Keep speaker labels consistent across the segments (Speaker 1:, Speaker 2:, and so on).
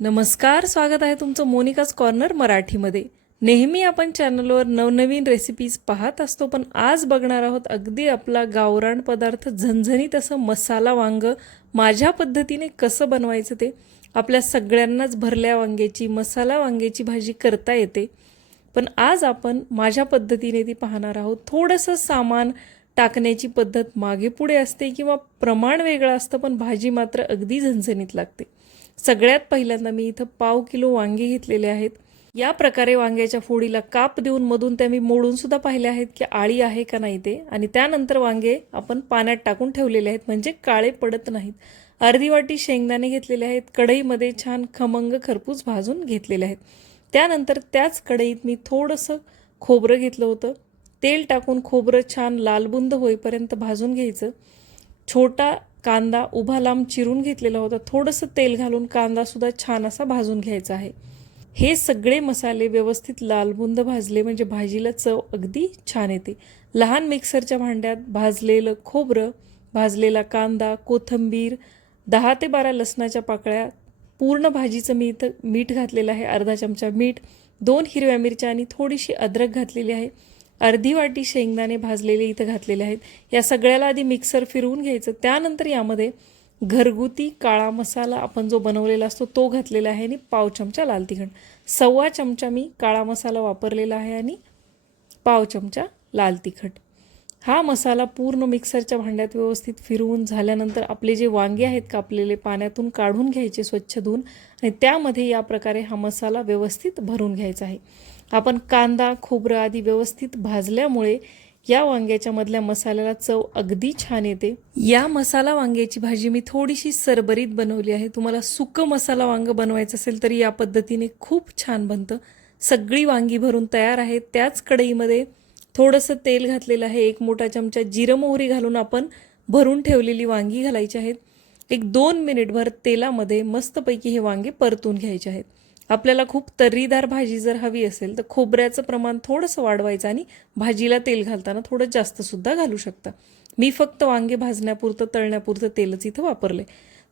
Speaker 1: नमस्कार स्वागत आहे तुमचं मोनिकाच कॉर्नर मराठीमध्ये. नेहमी आपण चॅनलवर नवनवीन रेसिपीज पाहत असतो पण आज बघणार आहोत अगदी आपला गावरान पदार्थ झणझणीत असं मसाला वांग. माझ्या पद्धतीने कसं बनवायचं ते आपल्या सगळ्यांनाच भरल्या वांग्याची मसाला वांग्याची भाजी करता येते. पण आज आपण माझ्या पद्धतीने ती पाहणार आहोत. थोडंसं सामान टाकण्याची पद्धत मागे पुढे असते किंवा प्रमाण वेगळं असतं पण भाजी मात्र अगदी झणझणीत लागते. सगळ्यात पहिल्यांदा मी इथं पाव किलो वांगे घेतलेले आहेत. या प्रकारे वांग्याच्या फोडीला काप देऊन मधून त्या मी मोडून सुद्धा पाहिले आहेत की आळी आहे का नाही ते. आणि त्यानंतर वांगे आपण पाण्यात टाकून ठेवलेले आहेत म्हणजे काळे पडत नाहीत. अर्धी वाटी शेंगदाणे घेतलेले आहेत कढईमध्ये छान खमंग खरपूस भाजून घेतलेले आहेत. त्यानंतर त्याच कढईत मी थोडंसं खोबरं घेतलं होतं. तेल टाकून खोबरं छान लालबुंद होईपर्यंत भाजून घ्यायचं. छोटा कांदा उभा लांब चिरून घेतलेला होता. थोडंसं तेल घालून कांदासुद्धा छान असा भाजून घ्यायचा आहे. हे सगळे मसाले व्यवस्थित लालबुंद भाजले म्हणजे भाजीला चव अगदी छान येते. लहान मिक्सरच्या भांड्यात भाजलेलं खोबरं भाजलेला कांदा कोथिंबीर दहा ते बारा लसणाच्या पाकळ्या पूर्ण भाजीचं मी इथं मीठ घातलेलं आहे अर्धा चमचा मीठ दोन हिरव्या मिरच्या आणि थोडीशी अद्रक घातलेली आहे. अर्धी वाटी शेंगदाणे भाजलेले इथं घातलेले आहेत. या सगळ्याला आधी मिक्सर फिरवून घ्यायचं. त्यानंतर यामध्ये घरगुती काळा मसाला आपण जो बनवलेला असतो तो घातलेला आहे आणि पाव चमचा लाल तिखट. सव्वा चमचा मी काळा मसाला वापरलेला आहे आणि पाव चमचा लाल तिखट. हा मसाला पूर्ण मिक्सरच्या भांड्यात व्यवस्थित फिरवून झाल्यानंतर आपले जे वांगे आहेत कापलेले पाण्यातून काढून घ्यायचे स्वच्छ धुवून आणि त्यामध्ये या प्रकारे हा मसाला व्यवस्थित भरून घ्यायचा आहे. आपण कांदा खोबरं आदी व्यवस्थित भाजल्यामुळे या वांग्याच्या मधल्या मसाल्याला चव अगदी छान येते. या मसाला वांग्याची भाजी मी थोडीशी सरबरीत बनवली आहे. तुम्हाला सुकं मसाला वांग बनवायचं असेल तरी या पद्धतीने खूप छान बनतं. सगळी वांगी भरून तयार आहे. त्याच कढईमध्ये थोडंसं तेल घातलेलं आहे एक मोठा चमचा जिरं मोहरी घालून आपण भरून ठेवलेली वांगी घालायची आहेत. एक दोन मिनिटभर तेलामध्ये मस्तपैकी हे वांगे परतून घ्यायचे आहेत. आपल्याला खूप तर्रीदार भाजी जर हवी असेल तर खोबऱ्याचं प्रमाण थोडंसं वाढवायचं आणि भाजीला तेल घालताना थोडं जास्तसुद्धा घालू शकता. मी फक्त वांगे भाजण्यापुरतं तळण्यापुरतं तेलच इथं वापरले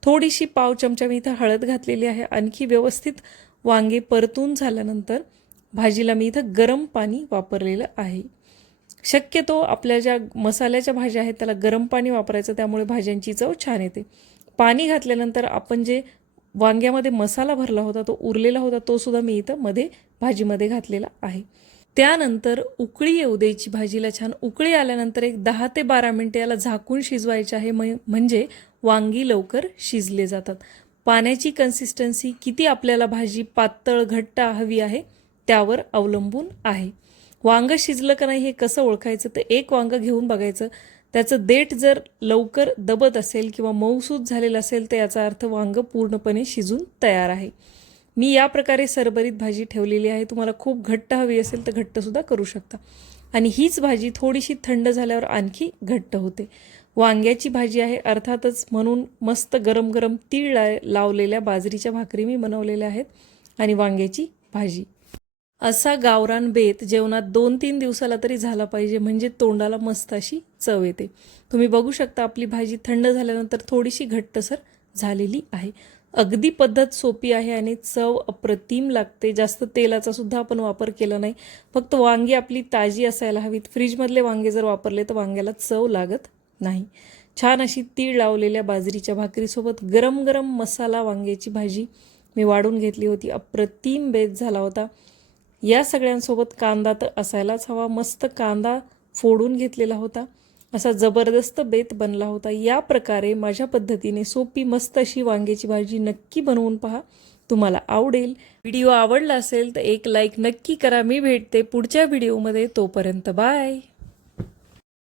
Speaker 1: थोडीशी पाव चमचा मी इथं हळद घातलेली आहे. आणखी व्यवस्थित वांगे परतून झाल्यानंतर भाजीला मी इथं गरम पाणी वापरलेलं आहे. शक्यतो आपल्या ज्या मसाल्याच्या भाज्या आहेत त्याला गरम पाणी वापरायचं त्यामुळे भाज्यांची चव छान येते. पाणी घातल्यानंतर आपण जे वांग्यामध्ये मसाला भरला होता तो उरलेला होता तो सुद्धा मी इथं मध्ये भाजीमध्ये घातलेला आहे. त्यानंतर उकळी येऊ द्यायची भाजीला छान. उकळी आल्यानंतर एक दहा ते बारा मिनटं याला झाकून शिजवायचे आहे म्हणजे वांगी लवकर शिजले जातात. पाण्याची कन्सिस्टन्सी किती आपल्याला भाजी पातळ घट्ट हवी आहे त्यावर अवलंबून आहे. वांग शिजलं का नाही हे कसं ओळखायचं? तर एक वांग घेऊन बघायचं. त्याचं देठ जर लवकर दबत असेल किंवा मऊसूत झालेलं असेल तर याचा अर्थ वांग पूर्णपणे शिजून तयार आहे. मी या प्रकारे सरभरीत भाजी ठेवलेली आहे. तुम्हाला खूप घट्ट हवी असेल तर घट्टसुद्धा करू शकता. आणि हीच भाजी थोडीशी थंड झाल्यावर आणखी घट्ट होते. वांग्याची भाजी आहे. अर्थातच म्हणून मस्त गरम गरम तीळ ला लावलेल्या बाजरीच्या भाकरी मी बनवलेल्या आहेत. आणि वांग्याची भाजी. असा गावरान बेत जेवणात दोन तीन दिवसाला तरी झाला पाहिजे म्हणजे तोंडाला मस्त अशी चव येते. तुम्ही बघू शकता आपली भाजी थंड झाल्यानंतर थोडीशी घट्टसर झालेली आहे. अगदी पद्धत सोपी आहे आणि चव अप्रतिम लागते. जास्त तेलाचा सुद्धा आपण वापर केला नाही. फक्त वांगी आपली ताजी असायला हवीत. फ्रीजमधले वांगे जर वापरले तर वांग्याला चव लागत नाही. छान अशी तीळ लावलेल्या बाजरीच्या भाकरीसोबत गरम गरम मसाला वांग्याची भाजी मी वाढून घेतली होती. अप्रतिम बेत झाला होता. या सगळ्यांसोबत कांदा तर असायलाच हवा. मस्त कांदा फोडून घेतलेला होता. असा जबरदस्त बेत बनला होता. या प्रकारे माझ्या पद्धतीने सोपी मस्त अशी वांग्याची भाजी नक्की बनवून पहा. तुम्हाला आवडेल. व्हिडिओ आवडला असेल तर एक लाईक नक्की करा. मी भेटते पुढच्या व्हिडिओमध्ये. तोपर्यंत बाय.